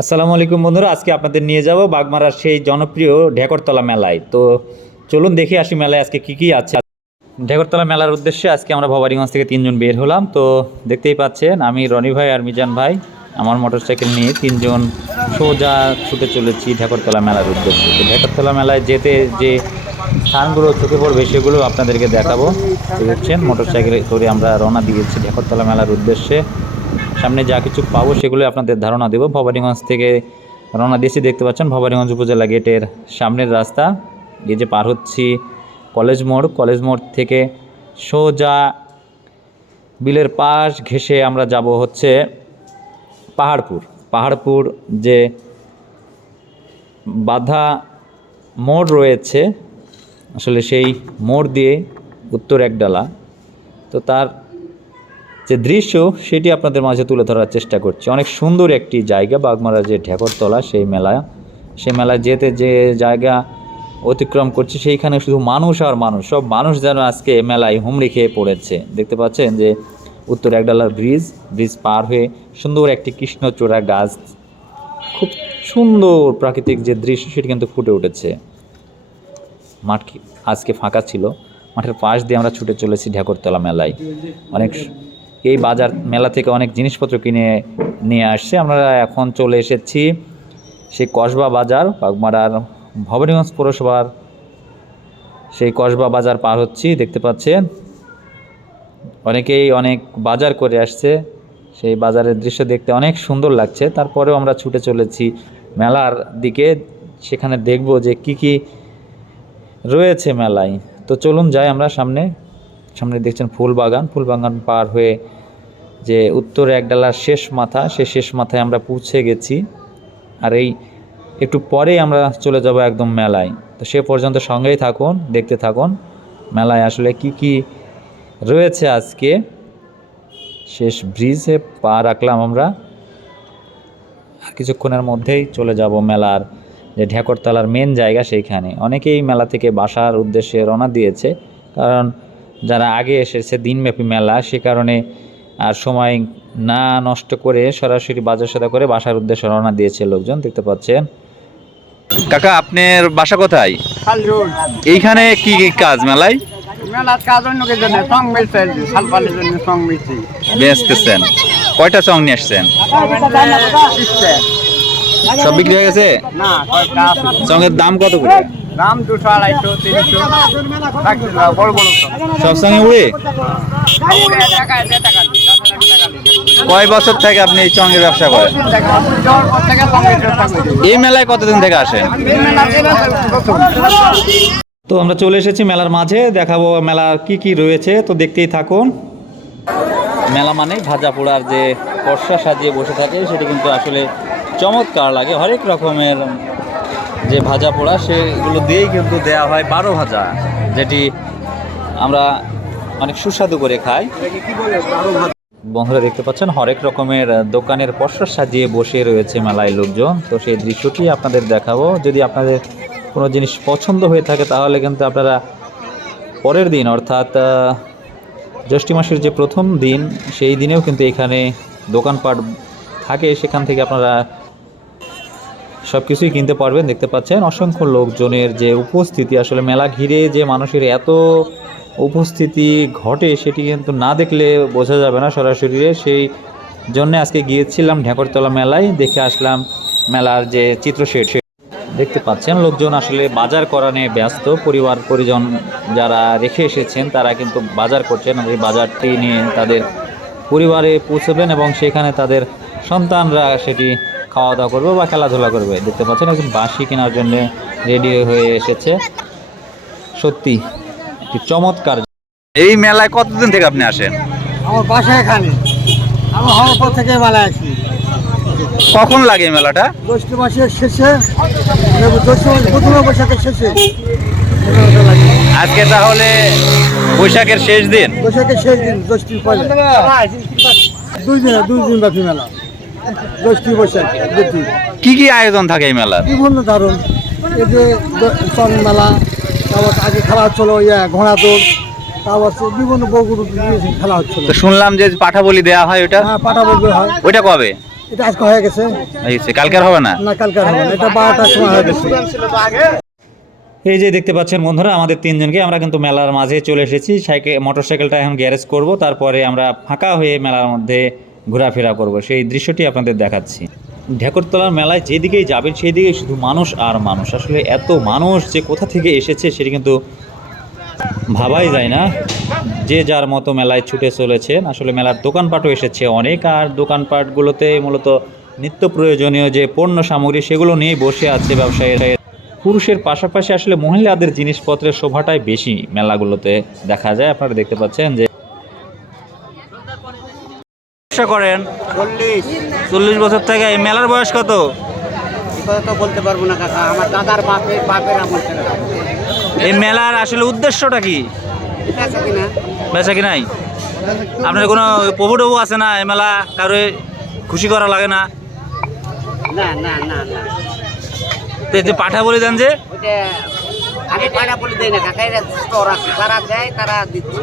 আসসালামু আলাইকুম বন্ধুরা, আজকে আপনাদের নিয়ে যাব বাগমারার সেই জনপ্রিয় ঢেকরতলা মেলায়। তো চলুন দেখে আসি মেলায় আজকে কি কি আছে। ঢেকরতলা মেলার উদ্দেশ্যে আজকে আমরা ভবানীগঞ্জ থেকে তিনজন বের হলাম। তো দেখতেই পাচ্ছেন, আমি রনি ভাই আর মিজান ভাই, আমার মোটরসাইকেল নিয়ে তিনজন সোজা ছুটে চলেছি ঢেকরতলা মেলার উদ্দেশ্যে। তো ঢেকরতলা মেলায় যেতে যে স্থানগুলো চোখে পড়বে সেগুলো আপনাদেরকে দেখাবো। দেখছেন, মোটরসাইকেলে করে আমরা রওনা দিয়েছি ঢেকরতলা মেলার উদ্দেশ্যে। সামনে যা কিছু পাবো সেগুলো আপনাদের ধারণা দেবো। ভবানীগঞ্জ থেকে রওনা দিয়েছি, দেখতে পাচ্ছেন ভবানীগঞ্জ উপজেলা গেটের সামনের রাস্তা। এই যে পার হচ্ছি কলেজ মোড় কলেজ মোড় থেকে সোজা বিলের পাশ ঘেঁষে আমরা যাব হচ্ছে পাহাড়পুর। পাহাড়পুর যে বাধা মোড় রয়েছে, আসলে সেই মোড় দিয়ে উত্তর একডালা। তো তার যে দৃশ্য, সেটি আপনাদের মাঝে তুলে ধরার চেষ্টা করছি। অনেক সুন্দর একটি জায়গা বাগমারা যে ঢেকরতলা, সেই মেলা সেই মেলায় যেতে যে জায়গা অতিক্রম করছে, সেইখানে শুধু মানুষ আর মানুষ, সব মানুষ যেন আজকে মেলায় হুমড়ি খেয়ে পড়েছে। দেখতে পাচ্ছেন যে উত্তর একডালার ব্রিজ ব্রিজ পার হয়ে সুন্দর একটি কৃষ্ণচূড়া গাছ। খুব সুন্দর প্রাকৃতিক যে দৃশ্য, সেটি কিন্তু ফুটে উঠেছে। মাঠ আজকে ফাঁকা ছিল। মাঠের পাশ দিয়ে আমরা ছুটে চলেছি ঢাকরতলা মেলায়। অনেক এই বাজার মেলা থেকে অনেক জিনিসপত্র কিনে নিয়ে আসছে। আমরা এখন চলে এসেছি সেই কসবা বাজার, বাগমারার ভবানীগঞ্জ পৌরসভার। সেই কসবা বাজার পার হচ্ছি, দেখতে পাচ্ছেন? অনেকেই অনেক বাজার করে আসছে। সেই বাজারের দৃশ্য দেখতে অনেক সুন্দর লাগছে। তারপরেও আমরা ছুটে চলেছি মেলার দিকে। সেখানে দেখব যে কি কি রয়েছে মেলায়। তো চলুন যাই আমরা সামনে। সামনে দেখছেন ফুল বাগান ফুল বাগান পার হয়ে যে উত্তর একডালার শেষ মাথা সে শেষ মাথায় আমরা পৌঁছে গেছি। আর এই একটু পরেই আমরা চলে যাব একদম মেলায়। তো সে পর্যন্ত সঙ্গেই থাকুন, দেখতে থাকুন মেলায় আসলে কি কি রয়েছে আজকে। শেষ ব্রিজে পা রাখলাম আমরা। আর কিছুক্ষণের মধ্যেই চলে যাব মেলার যে ঢেকরতলার মেন জায়গা সেইখানে। অনেকেই মেলা থেকে বাসার উদ্দেশ্যে রওনা দিয়েছে, কারণ যারা আগে এসেছে দিনব্যাপী মেলা সে কারণে আর সময় না নষ্ট করে সরাসরি বাজার সদা করে বাসার উদ্দেশ্যে রওনা দিয়েছে লোকজন দেখতে পাচ্ছেন। কাকা আপনার বাসা কোথায়? এইখানে কি কি কাজ মেলায়? মেলার কাজ অন্য কিছু নেই সং মিলছে শালপালের জন্য সং মিলছি। বেচতেছেন। কয়টা চং নিয়ে আসছেন? সব বিক্রি হয়ে গেছে? না চঙের দাম কত করে? দাম দুশো আড়াইশো তিনশো। বড় বড় সব। সব সঙ্গে উড়ে। কয় বছর থেকে আপনি এই চঙের ব্যবসা করেন? এই মেলায় কতদিন থেকে আসেন? তো আমরা চলে এসেছি মেলার মাঝে দেখাবো মেলার কি কি রয়েছে তো দেখতেই থাকুন। মেলা মানে ভাজা পোড়ার যে পর্সা সাজিয়ে বসে থাকে সেটি কিন্তু আসলে চমৎকার লাগে। হরেক রকমের যে ভাজা পোড়া, সেগুলো দিয়েই কিন্তু দেয়া হয় বারো ভাজা, যেটি আমরা অনেক সুস্বাদু করে খাই। বন্ধুরা দেখতে পাচ্ছেন, হরেক রকমের দোকানের পসরা সাজিয়ে বসে রয়েছে মেলায় লোকজন। তো সেই দৃশ্যটি আপনাদের দেখাবো। যদি আপনাদের কোনো জিনিস পছন্দ হয়ে থাকে, তাহলে কিন্তু আপনারা পরের দিন, অর্থাৎ জ্যৈষ্ঠী মাসের যে প্রথম দিন, সেই দিনেও কিন্তু এখানে দোকানপাট থাকে। সেখান থেকে আপনারা সব কিছুই কিনতে পারবেন, দেখতে পাচ্ছেন। অসংখ্য লোকজনের যে উপস্থিতি, আসলে মেলা ঘিরে যে মানুষের এত উপস্থিতি ঘটে, সেটি কিন্তু না দেখলে বোঝা যাবে না সরাসরি। সেই জন্য আজকে গিয়েছিলাম ঢেকরতলা মেলায়, দেখে আসলাম মেলার যে চিত্র সেট দেখতে পাচ্ছেন। লোকজন আসলে বাজার করা নিয়ে ব্যস্ত। পরিবার, পরিজন যারা রেখে এসেছেন, তারা কিন্তু বাজার করছেন। এই বাজারটি নিয়ে তাদের পরিবারে পৌঁছবেন এবং সেখানে তাদের সন্তানরা সেটি খাওয়া দাওয়া করবে বা খেলাধুলা করবে। দেখতে পাচ্ছেন একজন বাঁশি কেনার জন্য রেডি হয়ে এসেছে। সত্যি একটি চমৎকার এই মেলায় কতদিন থেকে আপনি আসেন? আমার বাসা এখানে। আমি হওয়ার পর থেকে মেলা আসি। কখন লাগে মেলাটা? জ্যৈষ্ঠ মাসের শেষে জ্যৈষ্ঠ মাসের প্রথমে বৈশাখের শেষে। আজকে তাহলে বৈশাখের শেষ দিন? বৈশাখের শেষ দিন জ্যৈষ্ঠীর পরে। দুই দিন দুই দিন ব্যাপী মেলা। জ্যৈষ্ঠী বৈশাখ কি কি আয়োজন থাকে এই মেলার? বিভিন্ন ধরন এই যে চন মেলা তারপর আগে খেলা হচ্ছিল ইয়ে ঘোড়া দৌড় তারপর বিভিন্ন বগুড়ু খেলা হচ্ছিল। তো শুনলাম যে পাঠা বলি দেওয়া হয় ওটা। হ্যাঁ পাটা বলবে হয়। ওইটা কবে? এটা আজকে হয়ে গেছে। এই সে, কালকে হবে না? না কালকে আর হবে না। এটা বারোটার সময় হয়ে গেছে। এই যে দেখতে পাচ্ছেন বন্ধুরা আমাদের তিনজনকে আমরা কিন্তু মেলার মাঝে চলে এসেছি। সাইকেল মোটরসাইকেলটা এখন গ্যারেজ করব। তারপরে আমরা ফাঁকা হয়ে মেলার মধ্যে ঘোরাফেরা করব। সেই দৃশ্যটি আপনাদের দেখাচ্ছি। ঢেকরতলার মেলায় যেদিকেই যাবেন সেই দিকেই শুধু মানুষ আর মানুষ। আসলে এত মানুষ যে কোথা থেকে এসেছে সেটি কিন্তু ভাবাই যায় না। যে যার মতো মেলায় ছুটে চলেছেন, আসলে মেলার দোকানপাটও এসেছে অনেক। আর দোকানপাটগুলোতে মূলত নিত্য প্রয়োজনীয় যে পণ্য সামগ্রী, সেগুলো নিয়ে বসে আছে ব্যবসায়ীরা। পুরুষের পাশাপাশি আসলে মহিলাদের জিনিসপত্রের শোভাটাই বেশি মেলাগুলোতে দেখা যায়। আপনারা দেখতে পাচ্ছেন যে ব্যবসা করেন? চল্লিশ। বছর থেকে এই মেলার বয়স কত? তো বলতে পারব না কাকা আমার দাদার বাপের বাপের আমল এই মেলার আসলে উদ্দেশ্যটা কি? বেচা কি নাই? আপনার কোনো প্রভু টভু আছে না এই মেলা? কারও খুশি করা লাগে না? না না না না। যে পাঠা বলে দেন যে? আমি পাড়া বলে দেই না কাকা এরা তারা দেয় তারা দিচ্ছে।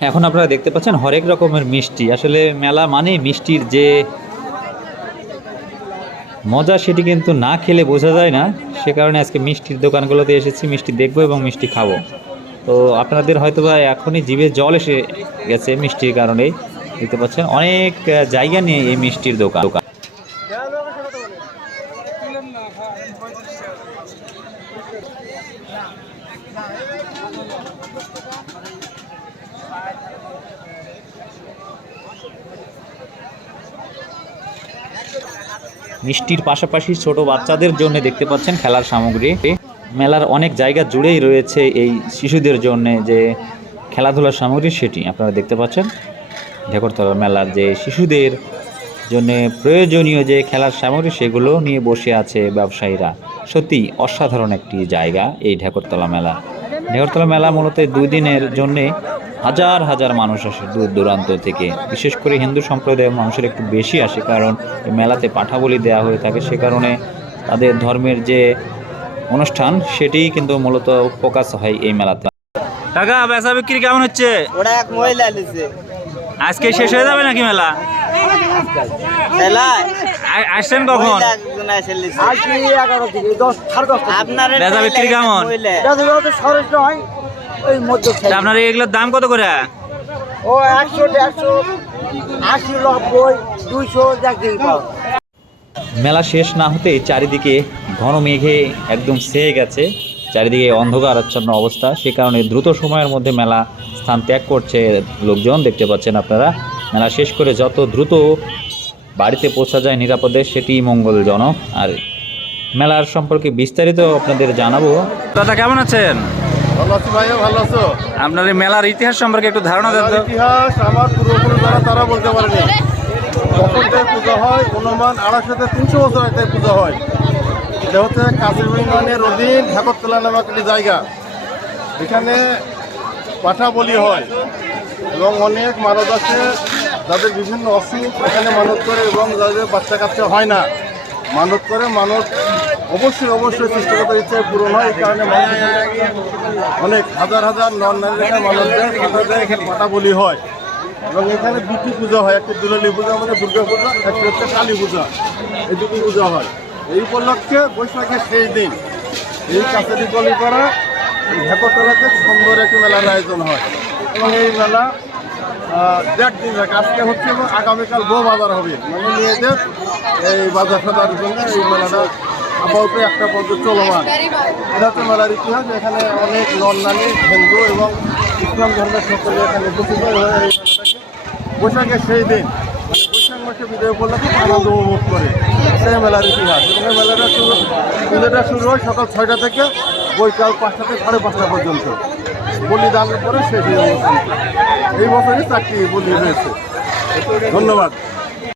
এখন আপনারা দেখতে পাচ্ছেন হরেক রকমের মিষ্টি। আসলে মেলা মানে মিষ্টির যে মজা সেটি কিন্তু না খেলে বোঝা যায় না। সে কারণে আজকে মিষ্টির দোকানগুলোতে এসেছি, মিষ্টি দেখব এবং মিষ্টি খাব। তো আপনাদের হয়তো বা এখনই জিভে জল এসে গেছে মিষ্টির কারণে দেখতে পাচ্ছেন অনেক জায়গা নিয়ে এই মিষ্টির দোকান দোকান। মিষ্টির পাশাপাশি ছোট বাচ্চাদের জন্য দেখতে পাচ্ছেন খেলার সামগ্রী। মেলার অনেক জায়গা জুড়েই রয়েছে এই শিশুদের জন্য যে খেলাধুলার সামগ্রী সেটি। আপনারা দেখতে পাচ্ছেন ঢেকরতলা মেলার যে শিশুদের জন্য প্রয়োজনীয় যে খেলার সামগ্রী সেগুলো নিয়ে বসে আছে ব্যবসায়ীরা। সত্যি অসাধারণ একটি জায়গা এই ঢেকরতলা মেলা। ঢেকরতলা মেলা মূলত দুই দিনের জন্যে হাজার হাজার মানুষ আসে দূর দূরান্ত থেকে। বিশেষ করে হিন্দু সম্প্রদায়ের মানুষের একটু বেশি আসে কারণ মেলাতে পাঠা বলি দেওয়া হয়ে থাকে। সে কারণে তাদের ধর্মের যে অনুষ্ঠান সেটিই কিন্তু মূলত ফোকাস হয় এই মেলাতে। কাকা বেচা বিক্রি কেমন হচ্ছে? ওরা এক মহিলা আজকে শেষ হয়ে যাবে নাকি মেলা? আসছেন কখন? আপনার বেচা বিক্রি কেমন? এগুলোর দাম কত করে? ও একশো দেড়শো আশি নব্বই দুইশো মেলা শেষ না হতেই চারিদিকে ঘন মেঘে একদম সেয়ে গেছে। চারিদিকে অন্ধকার আচ্ছন্ন অবস্থা। সে কারণে দ্রুত সময়ের মধ্যে মেলা স্থান ত্যাগ করছে লোকজন। দেখতে পাচ্ছেন আপনারা মেলা শেষ করে যত দ্রুত বাড়িতে পৌঁছা যায় নিরাপদে সেটি মঙ্গলজনক। আর মেলার সম্পর্কে বিস্তারিত আপনাদের জানাব। দাদা কেমন আছেন? ভালো আছি ভাইয়া ভালো আছো? আপনার এই মেলার ইতিহাস সম্পর্কে একটু ধারণা দেন ইতিহাস আমার পূর্বপুরুষ যারা তারা বলতে পারেনি। কখন থেকে পুজো হয় অনুমান আড়াইশো থেকে তিনশো বছর আগে থেকে পুজো হয়। এটা হচ্ছে কাশিম ইউনিয়নের অধীন ঠাকুরতলা নামক একটি জায়গা। এখানে পাঠা বলি হয় এবং অনেক মানত আছে যাদের বিভিন্ন অসুখ এখানে মানত করে এবং যাদের বাচ্চা কাচ্চা হয় না। মানত করে, মানত অবশ্যই অবশ্যই সৃষ্টিগত ইচ্ছে পূরণ হয়, এই কারণে অনেক হাজার হাজার নন নারীরা এখানে পাঠা বলি হয়। এবং এখানে দুটি পূজা হয়, একটি দুলালী পূজা মানে দুর্গা পূজা, একটি হচ্ছে কালী পূজা। এই দুটি পূজা হয়। এই উপলক্ষে বৈশাখের শেষ দিন। এই কাছারি করা ঢেকতলাতে সুন্দর একটি মেলার আয়োজন হয়। এবং এই মেলা দেড় দিন থাকে আজকে হচ্ছে আগামীকাল বউ বাজার হবে। মানে মেয়েদের এই বাজার সাজার জন্য এই মেলাটা আপাতত একটা পর্যন্ত চলমান। এটা হচ্ছে মেলার ইতিহাস, এখানে অনেক নন নারী হিন্দু এবং ইসলাম ধর্মের সকলে এখানে উপস্থিত হয়ে বৈশাখের সেই দিন মানে বৈশাখ মাসে আনন্দ উপভোগ করে। সেই মেলার ইতিহাস। এবং মেলাটা শুরু পুজোটা শুরু হয় সকাল ছয়টা থেকে বৈকাল পাঁচটা থেকে সাড়ে পাঁচটা পর্যন্ত। বলিদানের পরে শেষ হয়ে অবস্থান এই বছরই চাকরি বলি হয়েছে। ধন্যবাদ।